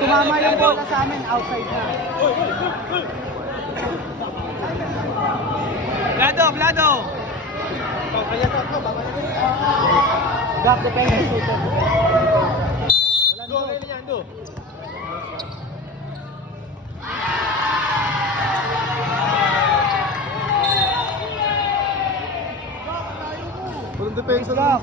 tumama yung bola sa amin, outside na. Blado! Gak, depende. Do, kaya niyan, do. Walang depensa lang.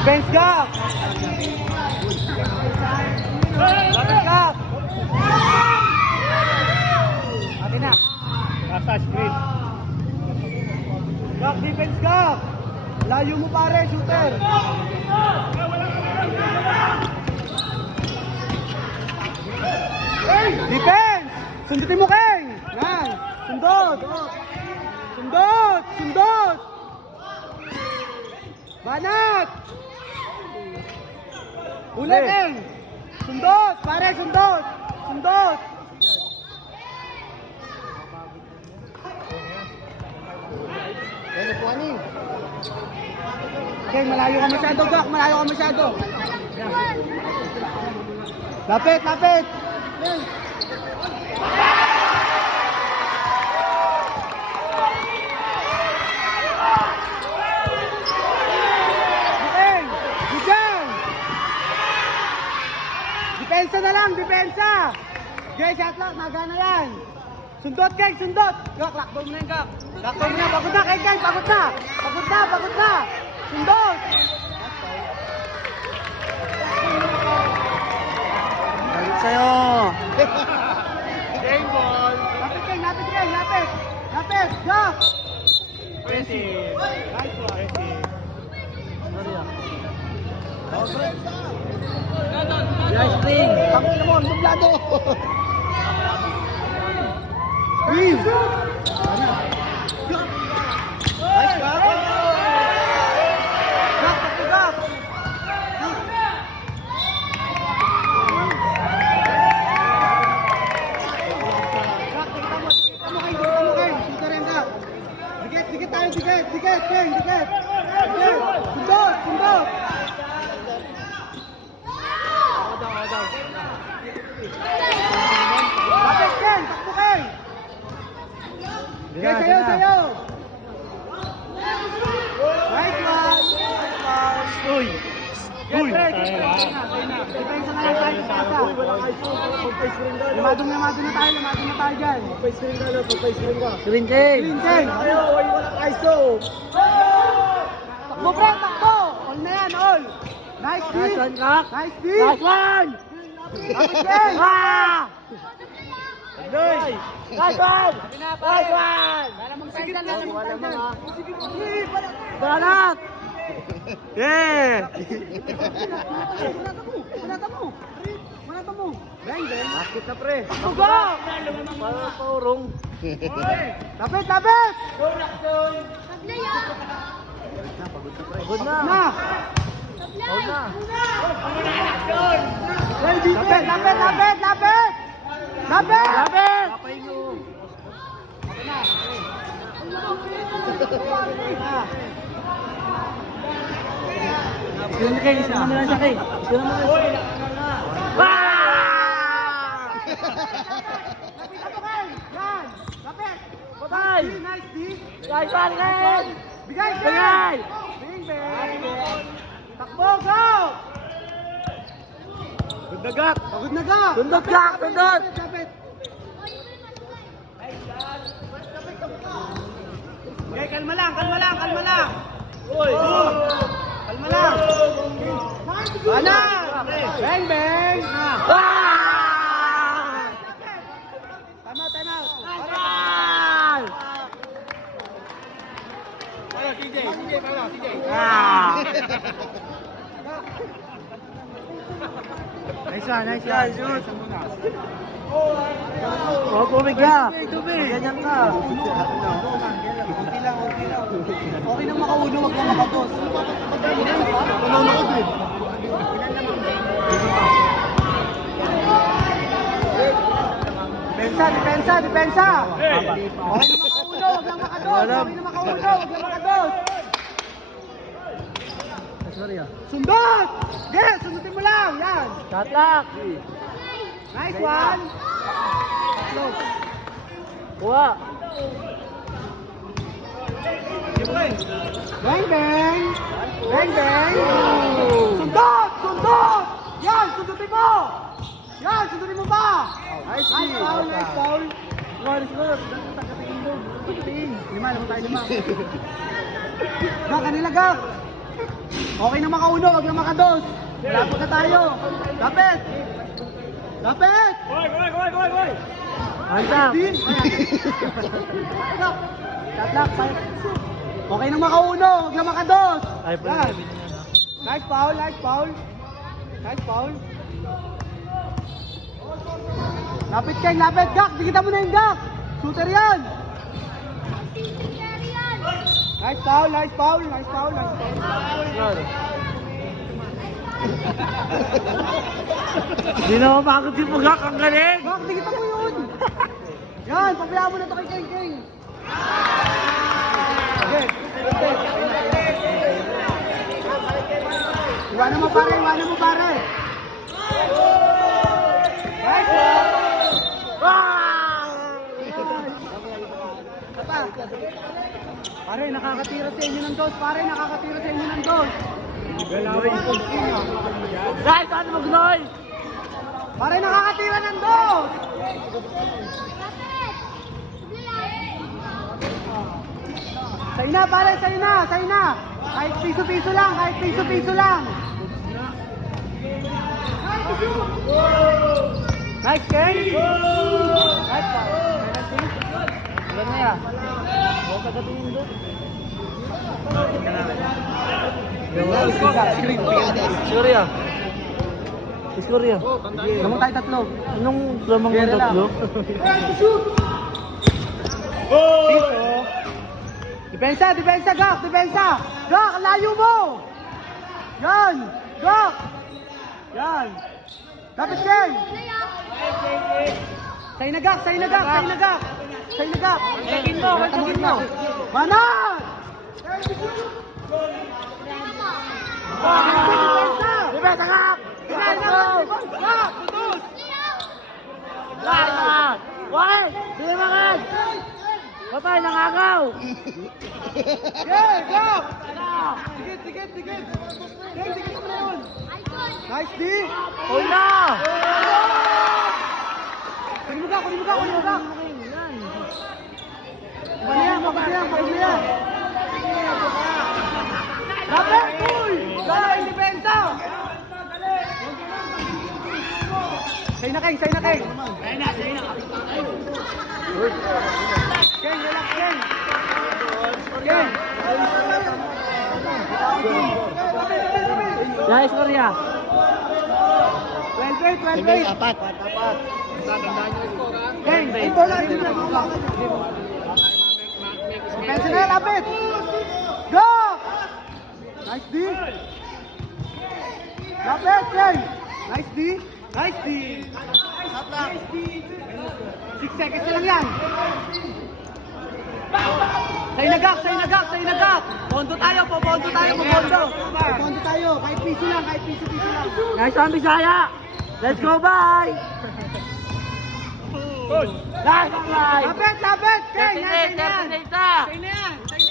Defense gap! Lapit gap! Atin na. Nasa screen. Gap, defense gap! Layo mo pare, shooter! Defense! Sundutin mo, Keng! Yan! Sundot! Sundot! Sundot! Banat! Huli, Keng! Sundot! Pare, sundot! Sundot! Keng, malayo ka masyado, Gak! Malayo ka masyado! Lapit! Lapit! Keng! Bigyan! Depensa na lang! Depensa! Okay, shot lock! Nagana yan! Sundot, Keng! Sundot! Gak, lockdown mo na yung Gak! Lockdown mo na! Pagod na, Keng! Pagod na! Pagod na! Pagod na! Sundot! Balik sa'yo! Game ball. Lapit, Keng! Lapit, Keng! Lapit! Lapit! Gak! Nice one. Nice thing! Tangin mo! Dublado! Nice! Nice, Gak! Gak! Pati, Gak! Dikit tayo, dikit, Keng, dikit. Sundot, sundot. Lapit, Keng, takbo, Keng. Keng, sayo. Nice one. Uy! Uy! Depensa na lang tayo, depensa. Lamadong na tayo dyan. Screen, Keng. Walang ISO! Takbo, Brent, takbo! All na yan, all! Nice deep! Nice one, Kak. Nice deep! Nice one! Lapit, Keng! Nice! Nice one! Nice one! Sige na lang, Banat! Yeah! Manata mo! Bang, bang! Bakit na pre? Tugo! Parang paurong. Lapit, lapit! Pagod na. Na! Pagod na. Lapit, lapit, lapit, lapit! Lapit! Lapit! Kapay mo. Yun, Keng, isa naman lang siya, Keng. Isa naman lang siya. Lapit ako, Keng! Yan! Lapit! Patay! Nice D! Nice one, Ken! Bigay, Keng! Bigay! Bing, bang! Takbo, go! Gundagak! Pagod na, Gak! Sundot, Gak! Sundot! Lapit! Okay, kalma lang! Uy! Kalma lang! Banat! Bang, bang! Ah! Time out! Aray! TJ! Ah! Nice one! Yan, shoot! Oh, tubig na! Tubig! Ganyan ka! Kunti lang. Okay na makauno, wag lang makatos. Depensa, depensa. Okay na makauno, wag lang makatos. Okay na makauno, wag lang makatos. Sundot! Yes, sundutin mo lang. Yan. Shot lock. Nice one. Kuha. Bang, bang. Bang, bang. Sundot! Sundot! Yan, sundutin mo. Yan, sundutin mo pa. Nice foul, nice foul. Score, score. Sundutin. Lima, naman tayo lima. Gak, kanila gak. Okay na makauno, wag lang makados. Lapot na tayo. Lapit. Lapit. Hands up. Shot lock. Okay na makauno, wag lang makados. Ay, Yan. Nice foul, nice foul. Nice foul. Lapit kayo, lapit. Gak, dikitan mo na yung gak. Shooter yan. Nice foul, nice foul, nice foul, nice foul. Hindi na mapagod si Pugak, ang galing! Gak, dikitan mo yun. Yan, pabayaan mo na ito kay Keng Keng. Okay. Iwanan mo pare, iwanan mo pare. Nice Pare, nakakatira sa inyo ng dos. Pare, nakakatira sa inyo ng dos. Guys, ano mag-noy? Pare, nakakatira ng dos. Sa'yo na, pare, sa'yo na, sa'yo na. Kahit piso-piso lang, kahit piso-piso lang. Nice, Ken. Nice, pare. Ilan na yan? Huwag ka gatingin doon. Score ya. Score ya. Naman tayo tatlo. Anong lamang Kaya ng na lang. tatlo? Depensa, depensa, Gak, depensa. Gak, layo mo. Yan, Gak. Yan. Dapat Ken. Sa'yo na, Gak, sa'yo na, Gak, sa'yo na, Gak. Sa'yo na, Gak. Wagtagin mo, wagtagin mo. Manan! Depensa! Depensa ka! Gak, tutus! Lala! Why? Hindi makan! Patay, nangagaw! Yeah, Gak! Dikit, dikit, dikit. Ken, dikit mo na yun. Nice, D. Uy na! Kunin mo, Gak, kunin mo, Gak, kunin mo, Gak. Kunin yan, kunin yan, kunin yan. Lapit! Uy! Gak, yung depensa! Sa'yo na, Ken, sa'yo na, Ken. Ken, relax, Ken. Ken. Guys, score ya. 12-8, 12-8. Ken, ito lang, ito lang. Depensa na, lapit. Go! Nice D. Lapit, Ken. Nice D. Nice D. Nice D. 6 seconds na lang yan. Sa'yo na, Gak, sa'yo na, Gak, sa'yo na, Gak. Pondo tayo, popondo tayo, popondo. Popondo tayo, kahit piso lang, kahit piso-piso lang. Guys, ang Bisaya! Let's go, bye! Guys, bye! Lapit, lapit. Ken, yan, 38 sa'yo na yan. na! Sa'yo na yan, sa'yo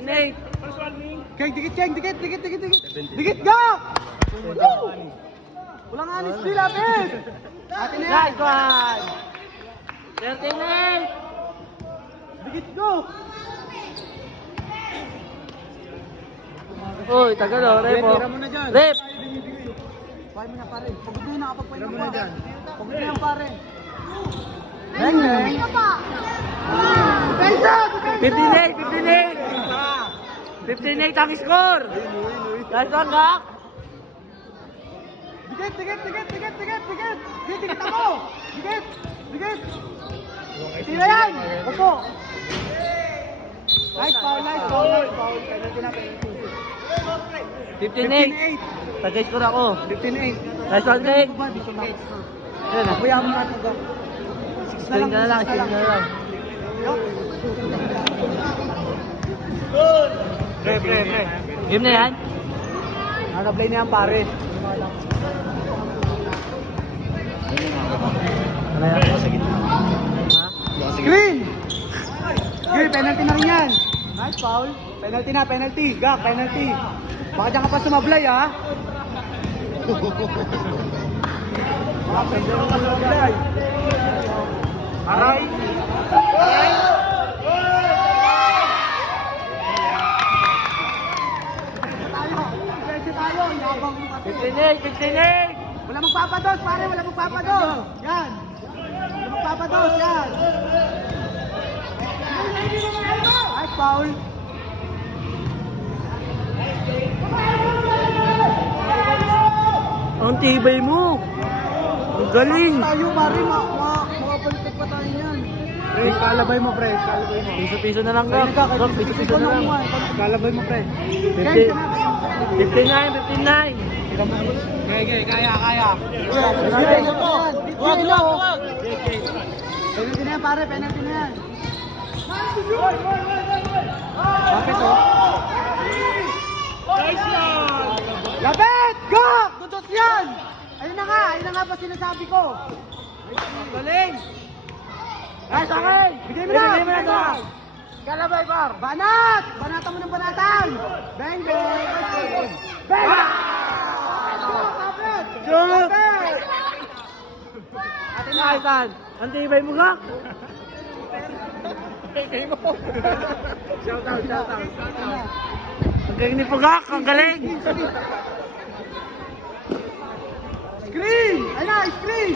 na yan. 38! Ken, dikit, Ken, dikit, dikit, dikit, dikit. Dikit, Gak! Woo! Walang anis, di, lapit. Atin na yan. Guys, one! 38! Dikit, go. Uy, tagal o, rep o. mo na dyan. Rep! Pagod mo na, pare. Pagod na yun, nakapagpahinga pa. Pagod na yan, pare. Bang, bang. Depensa! Depensa! 58 ang score! Guys, one, Gak! Dikit, dikit, dikit, dikit, dikit, dikit. Dikit, dikit ako. Dikit, dikit. Tira yan. Opo. Nice foul, nice foul, nice foul. Penalty na, penalty. 15-8. Sa score ako. 15-8. Nice one, King. Yan ah. Kuya mo natin ko. 6 na lang, 6 na lang, 6 na lang. Pre. Game na yan? Naka-play na yan, pare. Ano yan? Ha? Green! Green, penalty na rin yan. Nice foul. Penalty na, penalty. Gak, penalty. Baka dyan ka pa sumablay, ha? Baka dyan ka pa sumablay. Aray! Tayo, yabang mo kasi. 15-8. Wala magpapados, pare, wala magpapados. Yan. Wala magpapados, yan. Nice foul. Ang tibay mo. Ang galing. Tayo, pare, makapalitik pa tayo yan. Pre, kalabay mo, pre, kalabay mo. Piso-piso na lang, Gab. Gab, piso-piso na lang. Kalabay mo, pre. 59. Okay, kaya. Wag. Penalty na yan, pare, penalty na yan. Bakit, oh? Lapit! Go! Tutot yan! Ayun na nga pa sinasabi ko. Galing! Nice, okay. Bigay mo na! Bigay mo na. Kalabay, par. Banat! Banatan mo ng banatan! Bang, bang! Bang! Shoot! Atin na! Nice, San. Ang tibay mo, Gab. Shout out! Ang galing ni Pugak. Ang galing. Screen! Ayun na, screen!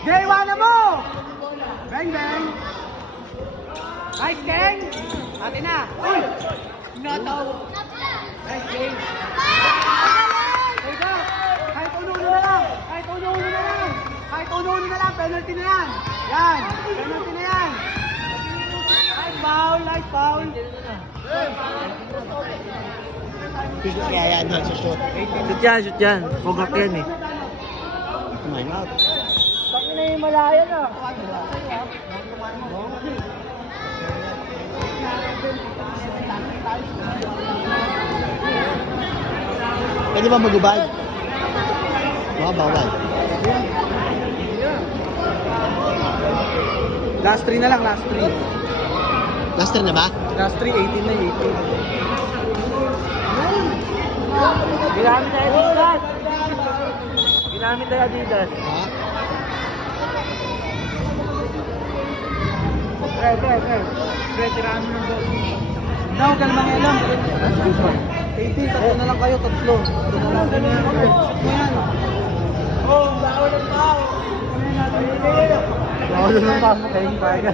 Dewa na mo! Bang, bang! Nice, King! Atin na! Uy! Nataw! Nice, King! Hold up! Kahit uno-uno na lang! Kahit uno-uno na lang! Penalty na yan! Yan! Penalty na yan! Nice foul! Kaya yan yan sa shot. Shoot yan. Pugak yan eh. Kumain out. Bakit na yung malaya na? Pwede ba magubad? Bawal. Last 3 na lang, last 3. Master na ba? Last 3, 18 na 18. Ginamit tayo Adidas. Ginamit tayo Adidas. Ha? Pre, tiraan mo ng ball. Hindi ako kalmang alam. 18, tatlo na lang kayo, tatlo. Shoot mo yan. Bawal na pa mo kayo kaya.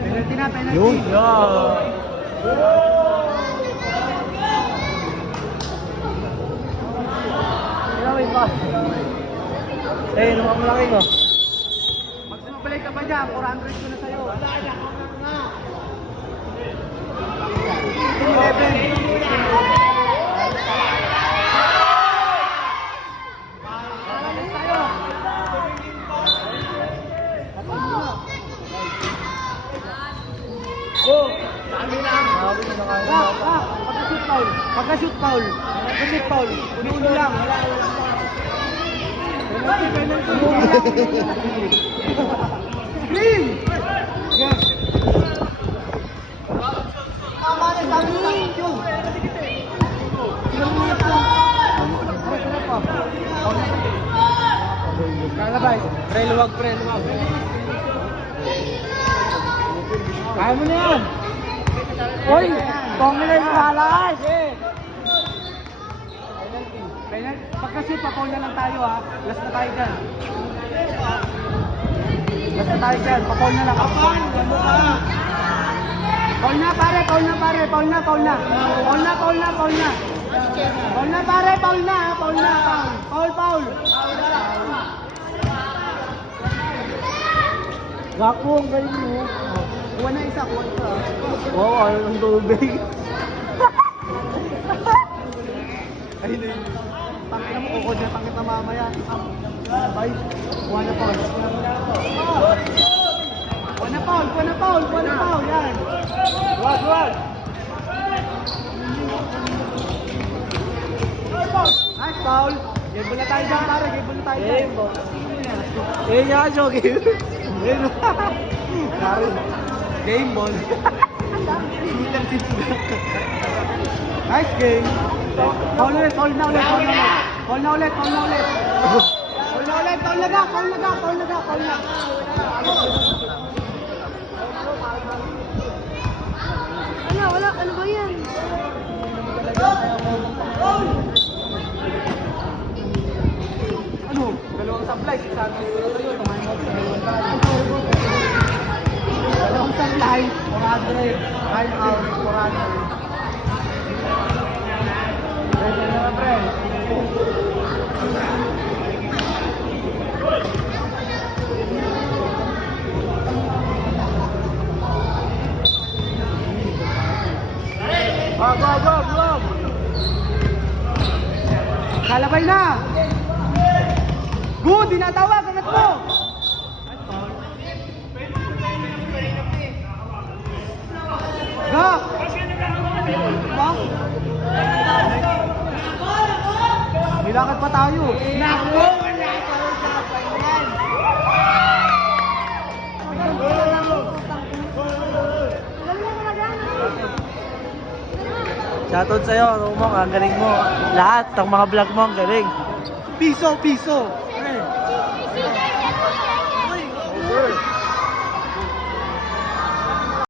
Penalty na, penalty. Yun. Ginamit pa. Eh, naman mo lang kayo. Pag sumabalik ka pa dyan, 400 ko na sa'yo. Pagka-shoot foul. Uno-uno lang. Penalty. Green! Yes. Tama na, sabi ko lang yun. Kalabay. Pre, luwag. Kaya mo na yan. Uy! Pongin na yung halas! Pagka-shoot, pa-foul na lang tayo, ha. Last na tayo dyan. Pa-foul na lang. Paul na pare, Paul na pare, Paul na, Paul na. Paul na, Paul na, Paul na. Paul na pare, Paul na, Paul na, Paul. Paul, Paul. Gapo, ang galing mo. Kuha na isa, kuha isa. Wow, ayaw ng tubig. Ayun na yun. Tangin na mo, kukudyatan kita mamaya. Bye. Kuha na Paul. Kuha na Paul, kuha na Paul, kuha na Paul. Yan. Wag, wag. Nice, Paul. Game ball na tayo dyan, pare. Game ball na tayo dyan. Game ball. Eh, nga, Jogi. Ayun. Pare. Game ball. Shooter si Nice game. Paul ulit, Paul na ulit, Paul na ulit. Paul na ulit, Paul na ulit. Paul na ulit, Paul na ga, Paul na ga, Paul na ga, Paul na. Wala, ano ba yan? Ano? Dalawang supply, 600 ko na sa'yo. Tumayin mo sa dalawang supply, 400. Time out, 400. Ready na na, pre. Wag. Kalabay na! Good! Dinatawag! Angat mo! Go! Ba? Nilakad pa tayo. Nako! Wala sa usapan yan! Shoutout sa'yo, Romong, ang galing mo. Lahat ng mga vlog mo, ang galing. Piso! Piso! Si Guys,